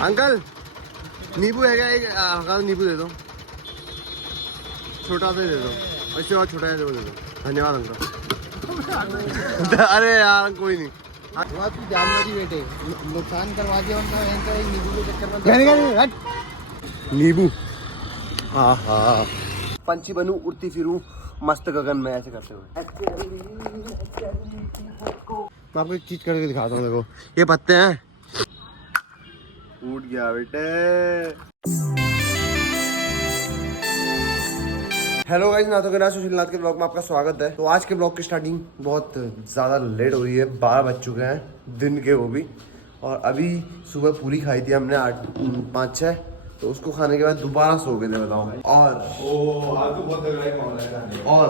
Uncle नींबू है क्या? एक अंकल नींबू दे दो, छोटा सा दे दो, इससे और छोटा है दे दो। धन्यवाद अंकल। अरे यार कोई नहीं, जानवरी बेटे नुकसान करवा दिया उनका नींबू के चक्कर में। नींबू हाँ हाँ, पंछी बनूं उड़ती फिरूं मस्त गगन में ऐसे करते हुए। मैं आपको एक चीज करके दिखाता हूँ, देखो ये पत्ते हैं, उड़ गया बेटे। हेलो गाइस, ना तो के ना सुशील नाथ के ब्लॉग में आपका स्वागत है। तो आज के ब्लॉग की स्टार्टिंग बहुत ज़्यादा लेट हो रही है, 12 बज चुके हैं दिन के, वो भी। और अभी सुबह पूरी खाई थी हमने 5-6, तो उसको खाने के बाद दोबारा सो गए थे, बताओ। और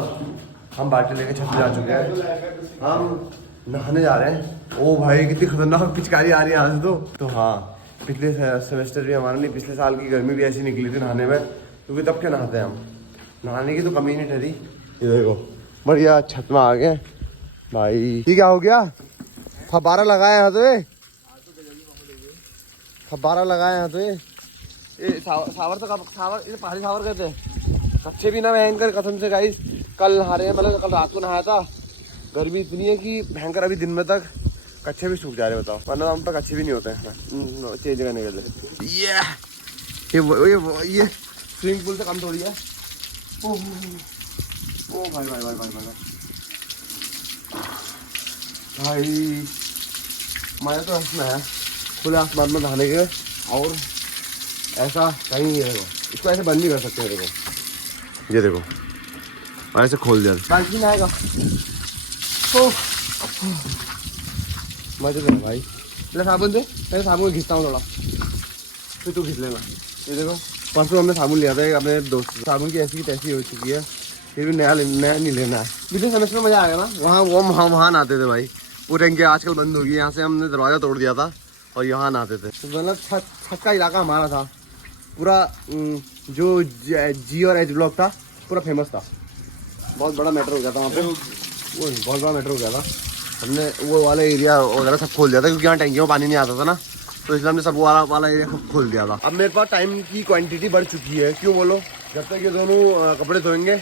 हम बाल्टी लेके छत पे जा चुके हैं, हम नहाने जा रहे हैं। ओ भाई कितनी खतरनाक पिचकारी आ रही है यहाँ से। तो हाँ, पिछले सेमेस्टर भी हमारा नहीं, पिछले साल की गर्मी भी ऐसी निकली थी नहाने में, क्योंकि तब क्या नहाते हैं हम, नहाने की तो कमी नहीं ठहरी। ये देखो बढ़िया छत में आ गए भाई। ये क्या हो गया? फब्बारा लगाया यहाँ तो, फब्बारा लगाया यहाँ तो। ये सावर तो सावर, ये पहाड़ी सावर कहते हैं। कच्चे भी ना भयंकर कसम से गाइस, कल नहा रहे हैं, मतलब कल रात को नहाया था। गर्मी इतनी है कि भयंकर, अभी दिन में तक कच्चे भी सूख जा रहे हैं, बताओ। वरना हम तक अच्छे भी नहीं होते हैं चेंज करने के लिए। ये स्विमिंग पूल से कम थोड़ी है। ओ भाई भाई भाई भाई भाई भाई, मजा तो इसमें है खुले आसमान में नहाने के, और ऐसा कहीं नहीं है। इसको ऐसे बंद नहीं कर सकते। देखो ये देखो, और ऐसे खोल दिया, बाल्टी में आएगा। मजे तो है भाई। पहले साबुन दे, पहले साबुन घिसता हूँ थोड़ा, फिर तू घिस लेना। ये देखो परसों हमने साबुन लिया था अपने दोस्त, साबुन की ऐसी की तैसी हो चुकी है, फिर भी नया नहीं लेना है। पिछले सेमेस्टर में मजा आएगा ना, वहाँ नहाते थे भाई। वो टैंकी आजकल बंद हो गई, यहाँ से हमने दरवाजा तोड़ दिया था और यहाँ नहाते थे। तो मतलब छत का इलाका हमारा था पूरा। जो जी और एच ब्लॉक था पूरा फेमस था, बहुत बड़ा मैटर हो गया था वहाँ पे। वो बहुत बड़ा मैटर हो गया था, हमने वो वाला एरिया वगैरह सब खोल दिया था, क्योंकि यहाँ टैंकियों में पानी नहीं आता था ना, तो इसलिए हमने सब वाला एरिया सब खोल दिया था। अब मेरे पास टाइम की क्वांटिटी बढ़ चुकी है। क्यों बोलो? जब तक ये दोनों कपड़े धोएंगे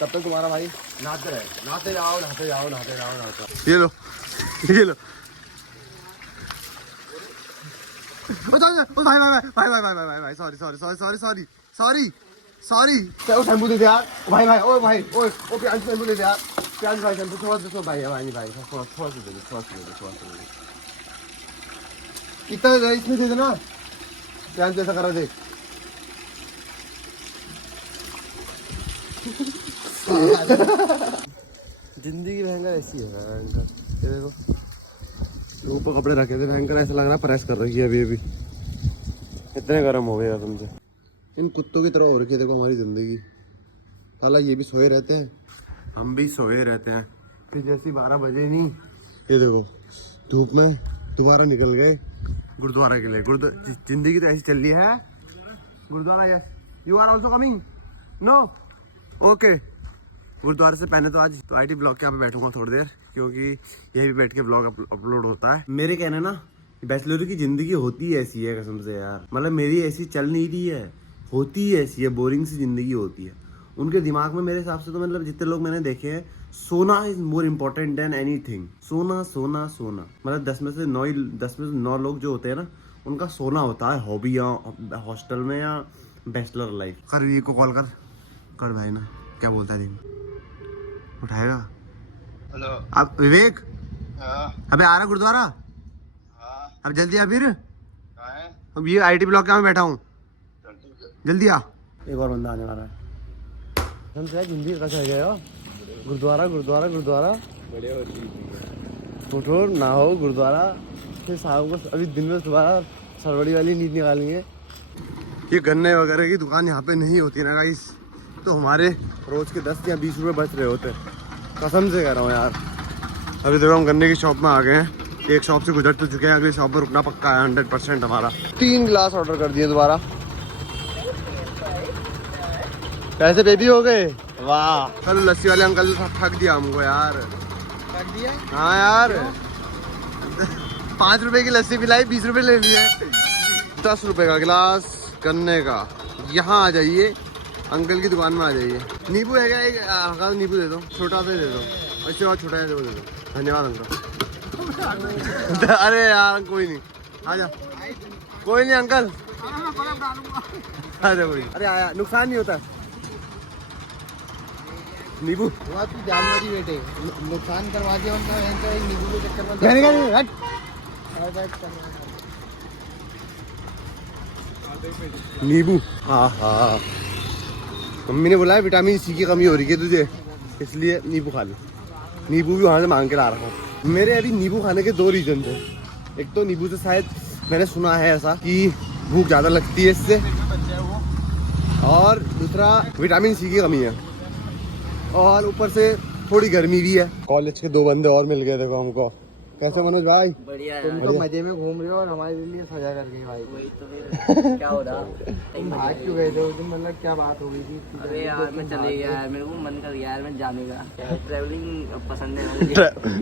तब तक तुम्हारा भाई नहाते रहे, नहाते जाओ नहाते जाओ नहाते जाओ नहाते। ये लो ये लो, भाई भाई भाई भाई भाई भाई भाई, sorry sorry sorry sorry sorry sorry sorry. ओ शैम्पू दे दे यार भाई भाई, ओ भाई ओ प्याज शैम्पू दे दे यार, प्याज भाई शैम्पू थोड़ा सा भाई भाई भाई, थोड़ा सा दे दे, थोड़ा सा दे दे, थोड़ा सा दे दे। इतना दे, इसमें दे देना, प्याज जैसा करा दे। जिंदगी भयंकर ऐसी है भयंकर। ये देखो ऊपर कपड़े रखे थे, भयंकर ऐसा लग रहा है प्रेस कर रही है अभी। इतने गर्म हो गया तुमसे, इन कुत्तों की तरह हो रखी है देखो हमारी जिंदगी। हालांकि ये भी सोए रहते हैं, हम भी सोए रहते हैं, फिर जैसी 12 बजे नहीं, ये देखो धूप में दोबारा निकल गए गुरुद्वारा के लिए। जिंदगी तो ऐसी चल रही है। Gurdwara, yes you are also coming? No, okay. गुरुद्वारे से पहले तो आज तो आईटी ब्लॉग के यहाँ पे बैठूंगा थोड़ी देर, क्योंकि यही भी बैठ के ब्लॉग अपलोड होता है। मेरे कहने ना, बैचलर की जिंदगी होती है ऐसी है कसम से यार, मतलब मेरी ऐसी चल नहीं रही है, होती ही ऐसी है, बोरिंग सी जिंदगी होती है। उनके दिमाग में मेरे हिसाब से तो मतलब जितने लोग मैंने देखे हैं, सोना is more important than anything. सोना सोना सोना, मतलब 10 में से 9 लोग जो होते हैं ना, उनका सोना होता है हॉबी, या हॉस्टल में या बैचलर लाइफ। कर ये को कॉल कर भाई ना, क्या बोलता है? उठाएगा? हेलो अब विवेक। अबे आ रहा गुरुद्वारा? अब जल्दी आ फिर। अब ये आईटी ब्लॉक के यहाँ बैठा हूँ, जल्दी आ। एक और बंदा आने वाला है। हम हिंदी का कह गए हो, गुरुद्वारा गुरुद्वारा गुरुद्वारा, बढ़िया होती उठो नहाओ गुरुद्वारा, फिर शाम को अभी दिन में दोबारा सरवड़ी वाली नींद निकालेंगे। ये गन्ने वगैरह की दुकान यहाँ पे नहीं होती ना गाइस, तो हमारे रोज के 10 या 20 रुपये बच रहे होते, कसम से कह रहा हूँ यार। अभी देखो हम गन्ने की शॉप में आ गए हैं, एक शॉप से गुजर तो चुके हैं, अगली शॉप पर रुकना पक्का है 100% हमारा। 3 गिलास ऑर्डर कर दिए दोबारा, पैसे बेबी हो गए। वाह, कल लस्सी वाले अंकल ने ठग दिया हमको यार। ठग दिया? हाँ यार 5 रुपए की लस्सी पिलाई, 20 रुपए ले लिए। 10 रुपए का गिलास गन्ने का। यहाँ आ जाइए, अंकल की दुकान में आ जाइए। नींबू है क्या? एक नींबू दे दो, छोटा सा दे दो, इससे और छोटा है दे दो। धन्यवाद अंकल। अरे यार कोई नहीं, आ जा। कोई नहीं अंकल, आ जा कोई। अरे आया, नुकसान नहीं होता। नींबू हुआ तू जानवरी बेटे, नुकसान करवा दिया उनका एक नींबू के चक्कर में। नींबू, हाँ हाँ, मम्मी ने बोला है विटामिन सी की कमी हो रही है तुझे, इसलिए नींबू खा ले। नींबू भी वहाँ से मांग के ला रहा हूँ। मेरे अभी नींबू खाने के 2 रीजन थे। एक तो नींबू से शायद मैंने सुना है ऐसा कि भूख ज़्यादा लगती है इससे, और दूसरा विटामिन सी की कमी है, और ऊपर से थोड़ी गर्मी भी है। कॉलेज के 2 बंदे और मिल गए देखो हमको। कैसे मनोज भाई? बढ़िया। तुम तो मजे में घूम रहे हो और हमारे लिए सजा कर गए भाई। वही तो फिर क्या हो रहा? तुम भाग क्यों गए थे उस दिन? मतलब क्या बात हो गई थी? अरे यार मैं चले गया यार, मेरे को मन कर गया यार मैं जाने का। ट्रैवलिंग पसंद है मुझे।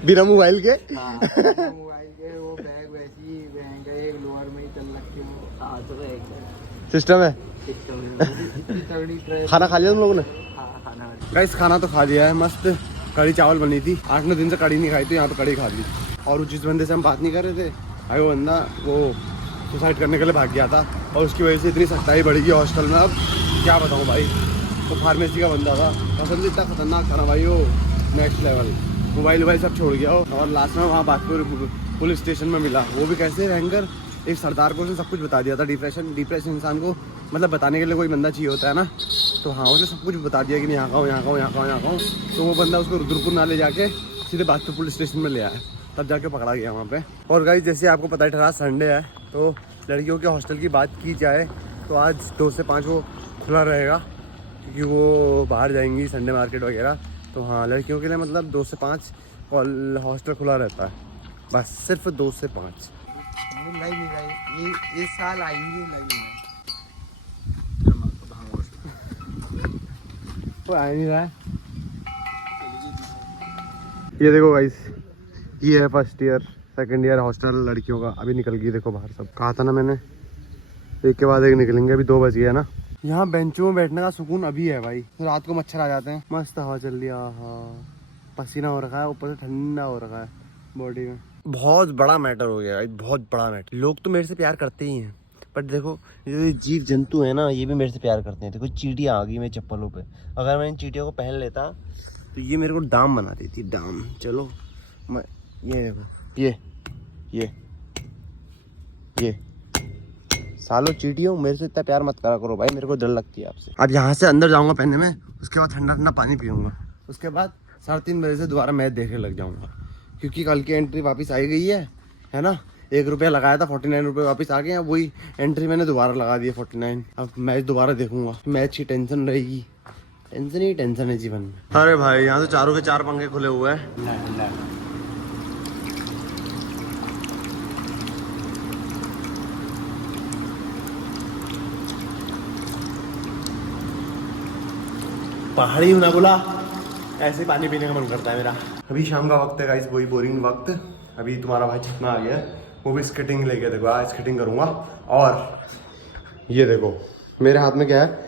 बिना मोबाइल के? मोबाइल के वो बैग वैसी एक लोअर में ही चल रखी हो। हाँ तो सिस्टम है। तगड़ी खाना खा लिया तुम लोगों ने? हाँ खाना। गाइस खाना तो खा लिया है, मस्त कड़ी चावल बनी थी। 8-9 दिन से कड़ी नहीं खाई थी, यहाँ पे कड़ी खा ली। और जिस बंदे से हम बात नहीं कर रहे थे, भाई वो बंदा वो सुसाइड करने के लिए भाग गया था, और उसकी वजह से इतनी सख्ताई बढ़ गई हॉस्टल में। अब क्या बताऊँ भाई, तो फार्मेसी का बंदा था, कसम से इतना खतरनाक था ना भाई, वो नेक्स्ट लेवल। मोबाइल सब छोड़ गया हो, और लास्ट में वहाँ बातपुर पुलिस स्टेशन में मिला। वो भी कैसे रैंकर एक सरदार को उसने सब कुछ बता दिया था। डिप्रेशन इंसान को मतलब बताने के लिए कोई बंदा चाहिए होता है ना, तो हाँ उसने सब कुछ बता दिया कि मैं यहाँ का हूँ, यहाँ का हूँ, यहाँ का हूँ, यहाँ का हूँ। तो वो बंदा उसको रुद्रपुर ना ले जाके सीधे बातपुर पुलिस स्टेशन में ले आया, तब जाके पकड़ा गया वहाँ पे। और गाइस जैसे आपको पता है आज संडे है, तो लड़कियों के हॉस्टल की बात की जाए तो आज 2 से 5 वो खुला रहेगा, क्योंकि वो बाहर जाएंगी संडे मार्केट वगैरह। तो हाँ लड़कियों के लिए मतलब 2 से 5 हॉस्टल खुला रहता है, बस सिर्फ 2 से 5। ये साल आएंगे वो आ नहीं रहा है। ये देखो गाइस, ये है first year second year hostel लड़कियों का। अभी निकल गई देखो बाहर सब। कहा था ना मैंने, एक के बाद एक निकलेंगे। अभी 2 बज गए ना। यहाँ बेंचों में बैठने का सुकून अभी है भाई। रात को मच्छर आ जाते हैं, मस्त हवा चल रही है। हाँ पसीना हो रखा है, ऊपर से ठंडा हो रखा है बॉडी में। बहुत बड़ा मैटर हो गया भाई, बहुत बड़ा मैटर। लोग तो मेरे से प्यार करते ही हैं, बट देखो ये जीव जंतु है ना, ये भी मेरे से प्यार करते हैं। देखो चींटियाँ आ गई मेरी चप्पलों पे, अगर मैं इन चींटियों को पहन लेता तो ये मेरे को दाम बना देती, दाम। चलो मैं ये देखो, ये सालों चींटियों मेरे से इतना प्यार मत करा करो भाई, मेरे को डर लगती है आपसे। अब यहाँ से अंदर जाऊँगा पहनने में, उसके बाद ठंडा ठंडा पानी पीऊँगा, उसके बाद 3:30 बजे से दोबारा मैच देखने लग जाऊँगा, क्योंकि कल की एंट्री वापस आई गई है ना। 1 रुपया लगाया था, 49 रुपये वापस आ गए हैं। वही एंट्री मैंने दोबारा लगा दी है 49। अब मैच दोबारा देखूंगा, मैच की टेंशन रहेगी। टेंशन ही टेंशन है जीवन में। अरे भाई यहाँ तो चारों के 4 पंखे खुले हुए हैं। पहाड़ी हूँ ना बोला, ऐसे पानी पीने का मन करता है मेरा। अभी शाम का वक्त है गाइस, वही बोरिंग वक्त। अभी तुम्हारा भाई छत में आ गया है, वो भी स्केटिंग लेके देखो, आज स्केटिंग करूँगा। और ये देखो मेरे हाथ में क्या है,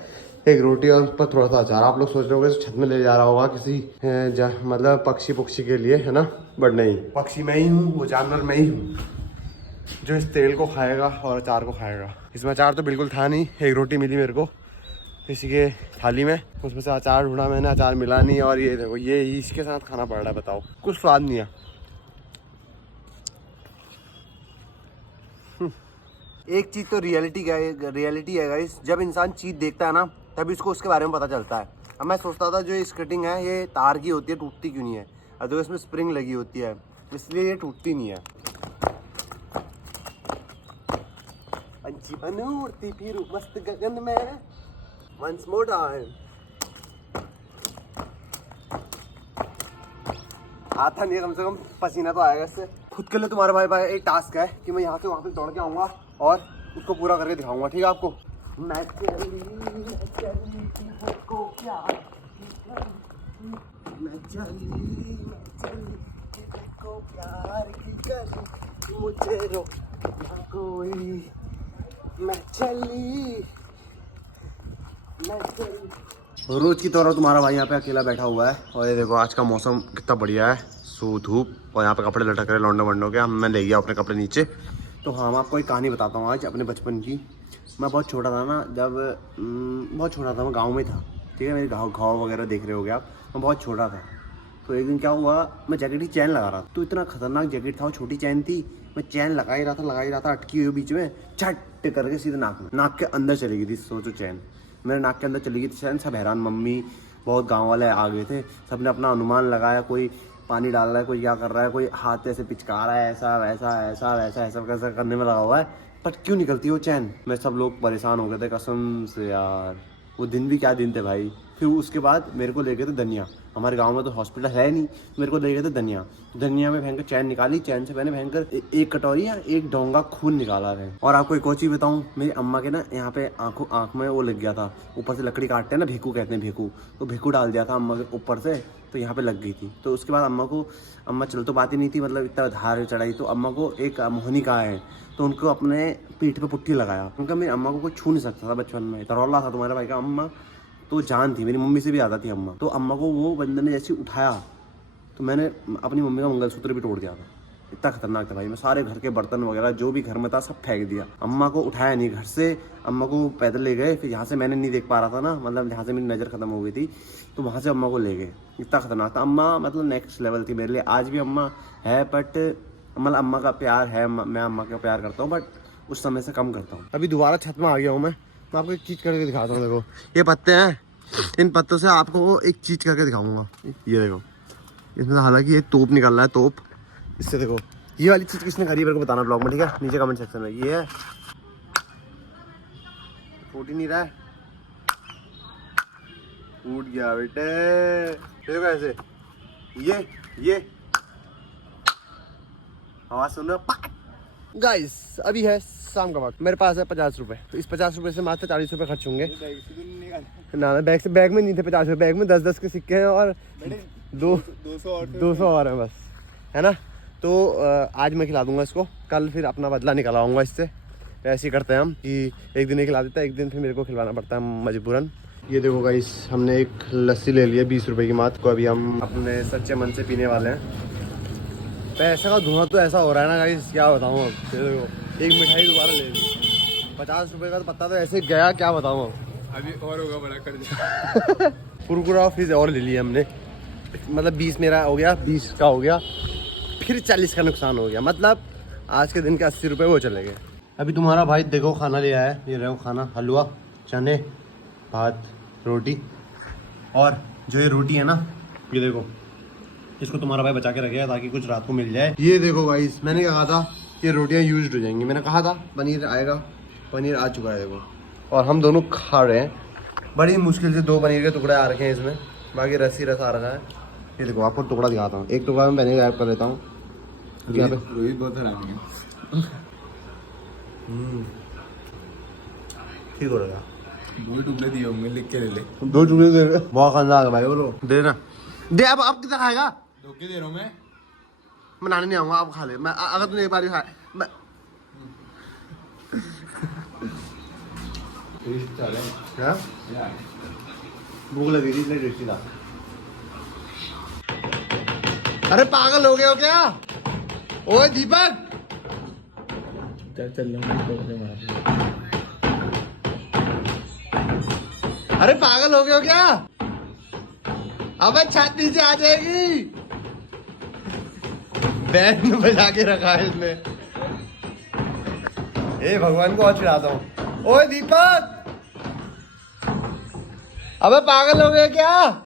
एक रोटी और ऊपर थोड़ा सा अचार। आप लोग सोच रहे होंगे छत में ले जा रहा होगा किसी मतलब पक्षी के लिए, है ना, बट नहीं, पक्षी मैं ही हूँ, वो जानवर मैं ही हूँ जो इस तेल को खाएगा और अचार को खाएगा। इसमें अचार तो बिल्कुल था नहीं, एक रोटी मिली मेरे को किसी के थाली में, उसमें से अचार ढूंढा मैंने, अचार मिला नहीं। और ये देखो ये इसके साथ खाना पड़ रहा है, बताओ कुछ स्वाद नहीं है। एक चीज़ तो रियलिटी है गाइस, जब इंसान चीज़ देखता है ना तभी इसको उसके बारे में पता चलता है। अब मैं सोचता था जो ये स्केटिंग है ये तार की होती है, टूटती क्यों नहीं है, और तो इसमें स्प्रिंग लगी होती है इसलिए ये टूटती नहीं है। पंछी बनूं उड़ती फिरूं मस्त गगन में, वंस मोर टाइम। आता नहीं, कम से कम पसीना तो आएगा इससे। खुद के लिए तुम्हारे भाई एक टास्क है कि मैं यहाँ से वहाँ पे दौड़ के आऊँगा और उसको पूरा करके दिखाऊंगा, ठीक है आपको। मैं चली मुझे रोक कोई। रोज की तरह तुम्हारा भाई यहाँ पे अकेला बैठा हुआ है और ये देखो आज का मौसम कितना बढ़िया है, सो धूप और यहाँ पे कपड़े लटक रहे लौंडे वंडों के। मैं ले गया अपने कपड़े नीचे। तो हाँ मैं आपको एक कहानी बताता हूँ आज अपने बचपन की। मैं बहुत छोटा था ना, जब बहुत छोटा था, मैं गाँव में था, ठीक है। मेरे घाव वगैरह देख रहे होगे आप। मैं बहुत छोटा था। तो एक दिन क्या हुआ, मैं जैकेट की चैन लगा रहा था। तो इतना खतरनाक जैकेट था, वो छोटी चैन थी। मैं चैन लगा ही रहा था अटकी हुई बीच में, छट करके सीधे नाक के अंदर चली गई थी। सोचो चैन मेरे नाक के अंदर चली गई थी चैन। सब हैरान, मम्मी, बहुत गांव वाले आ गए थे। सब ने अपना अनुमान लगाया, कोई पानी डाल रहा है, कोई क्या कर रहा है, कोई हाथ ऐसे पिचका रहा है, ऐसा वैसा ऐसा वैसा ऐसा कैसा करने में लगा हुआ है। पर क्यों निकलती वो चैन? मैं सब लोग परेशान हो गए थे कसम से यार। वो दिन भी क्या दिन थे भाई। फिर उसके बाद मेरे को ले गए थे धनिया। हमारे गांव में तो हॉस्पिटल है नहीं, मेरे को ले गए थे धनिया में भयंकर चैन निकाली। चैन से मैंने भयंकर एक कटोरी या एक डोंगा खून निकाला है। और आपको एक और चीज़ बताऊं, मेरी अम्मा के ना यहाँ पे आँख में वो लग गया था। ऊपर से लकड़ी काटते हैं ना, भेकू कहते हैं, भेकू। तो भेकू डाल दिया था अम्मा के ऊपर से, तो यहाँ पे लग गई थी। तो उसके बाद अम्मा चल तो पाती नहीं थी, मतलब इतना धार चढ़ाई। तो अम्मा को एक मोहनी कहा है, तो उनको अपने पीठ पे पुट्ठी लगाया। उनका मेरी अम्मा को कोई छू नहीं सकता था बचपन में। तरौला था तुम्हारे भाई का। अम्मा तो जान थी, मेरी मम्मी से भी ज़्यादा थी अम्मा। तो अम्मा को वो बंदे ने जैसे उठाया तो मैंने अपनी मम्मी का मंगलसूत्र भी तोड़ दिया था। इतना खतरनाक था भाई। मैं सारे घर के बर्तन वगैरह जो भी घर में था सब फेंक दिया। अम्मा को उठाया नहीं घर से, अम्मा को पैदल ले गए। फिर यहाँ से मैंने नहीं देख पा रहा था ना, मतलब यहाँ से मेरी नज़र खत्म हो गई थी, तो वहाँ से अम्मा को ले गए। इतना खतरनाक था। अम्मा मतलब नेक्स्ट लेवल थी मेरे लिए। आज भी अम्मा है, बट मतलब अम्मा का प्यार है, मैं अम्मा का प्यार करता हूँ, बट उस समय से कम करता हूँ। अभी दोबारा छत में आ गया हूँ मैं आपको एक चीज़ करके दिखाता हूँ। देखो ये पत्ते हैं, इन पत्तों से आपको एक चीज़ करके दिखाऊंगा। ये देखो, इसमें हालांकि ये तोप निकल रहा है, तोप। इससे देखो, ये वाली चीज़ किसने खरीदी मेरे को बताना ब्लॉग में, ठीक है, नीचे कमेंट सेक्शन में। ये है, फूट ही नहीं रहा है, फूट गया बेटे। देखो ऐसे, ये आवाज़ सुन रहे हो? गाइस अभी है शाम का वक्त, मेरे पास है 50 रुपये। तो इस 50 रुपये से मात्र 40 रुपये खर्च होंगे। ना बैग में नहीं थे 50 रुपये, बैग में 10-10 के सिक्के हैं और 200 और हैं बस, है ना। तो आज मैं खिला दूंगा इसको, कल फिर अपना बदला निकलवाऊंगा इससे। ऐसे ही करते हैं हम कि एक दिन ही खिला देता है, एक दिन फिर मेरे को खिलवाना पड़ता है मजबूरन। ये देखो गाइस, हमने एक लस्सी ले ली है 20 रुपये की मात्र को। अभी हम अपने सच्चे मन से पीने वाले हैं। पैसे का धुआं तो ऐसा हो रहा है ना गाइस, क्या बताऊँ अब। देखो एक मिठाई दोबारा ले ली, 50 रुपये का तो पत्ता तो ऐसे गया, क्या बताऊँ अब। अभी और होगा बड़ा कर कुरकुरा फिर और ले लिया हमने, मतलब 20 मेरा हो गया, 20 का हो गया, फिर 40 का नुकसान हो गया। मतलब आज के दिन के 80 रुपये वो चले गए। अभी तुम्हारा भाई देखो खाना ले आया है, ये रहो खाना, हलवा, चने, भात, रोटी। और जो ये रोटी है ना, ये देखो, इसको तुम्हारा भाई बचा के रखेगा ताकि कुछ रात को मिल जाए। ये देखो गाइस, मैंने क्या कहा था, ये रोटियां यूज्ड हो जाएंगी। मैंने कहा था पनीर आएगा, पनीर आ चुका है देखो। और हम दोनों खा रहे हैं, बड़ी मुश्किल से 2 पनीर के टुकड़े आ रखे हैं इसमें, बाकी रस आ रखा है। ये देखो आपको टुकड़ा दिखाता हूँ, एक टुकड़ा मैं पहले गायब कर देता हूँ। यहाँ पे रोहित बहुत हरामी है। ठीक हो रहेगा। 2 टुकड़े दिए होंगे, लिख के ले ले। 2 टुकड़े दे रहे, बहुत खानदार है भाई। बोलो दे ना, दे। अब कितना खाएगा? धोखे दे रहा हूँ मैं बनाने नहीं आऊँगा, आप खा ले। मैं अगर तूने एक बार भी खाया मैं क्या भूख लगी थी इसलिए टेस्टी था। अरे पागल हो गए हो क्या? ओए दीपक, चल अरे पागल हो गए हो क्या? अबे छत नीचे आ जाएगी। बैंड बजा के रखा है इसने। ए भगवान को और चिढ़ाता हूँ। ओए दीपक, अबे पागल हो गए क्या?